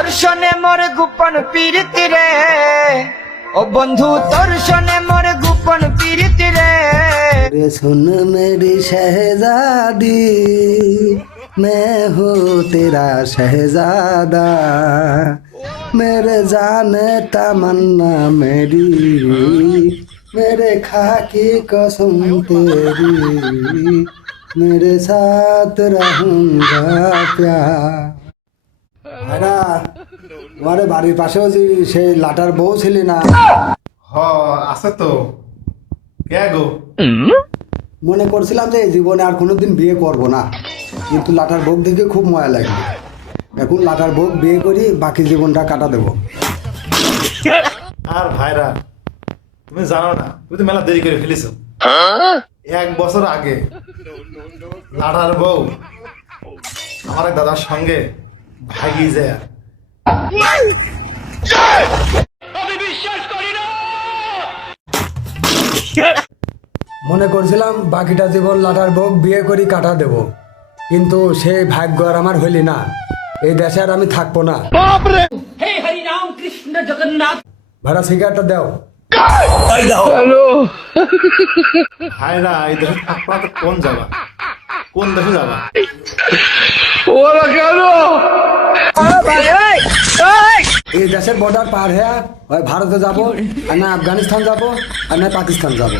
তোর শোনে মোর গোপন পীড়িতি রে, ও বন্ধু তোর শোনে মোর গোপন পীড়িতি রে। रे सुन मेरी शहजादी, मैं हूँ तेरा शहजादा, मेरे जाने तमन्ना मेरी, मेरे खाकी कसम तेरी, मेरे साथ रहूंगा प्यार। ভাইরা, তোমার বাড়ির পাশেও যে সেই লাটার বউ ছিলি না, হ আছে তো। কে গো? মনে করছিলাম যে এই জীবনে আর কোনোদিন বিয়ে করব না, কিন্তু লাটার ভোগ দেখে খুব মজা লাগবে। এখন লাটার ভোগ বিয়ে করি, বাকি জীবনটা কাটা দেবো। আর ভাইরা, তুমি জানো না, তুমি তো মেলা দেরি করে ফেলেছো। 1 বছর আগে লাড়ার বউ আমার এক দাদার সঙ্গে ভাগি যায়। মনে করছিলাম বাকিটা জীবন লাটার ভোগ বিয়ে করি কাটা দেব, কিন্তু সেই ভাগ্য আর আমার হইলি না। এই দেশে আর আমি থাকবো না। ভাড়া সিগারেটটা দাও। ভাইরা, এই দেশে থাকবা তো কোন যাবা, কোন দেশে যাবা? এই দেশের বর্ডার পার হয়ে হয় ভারতে যাবো, আর না আফগানিস্তান যাবো, আর না পাকিস্তান যাবো।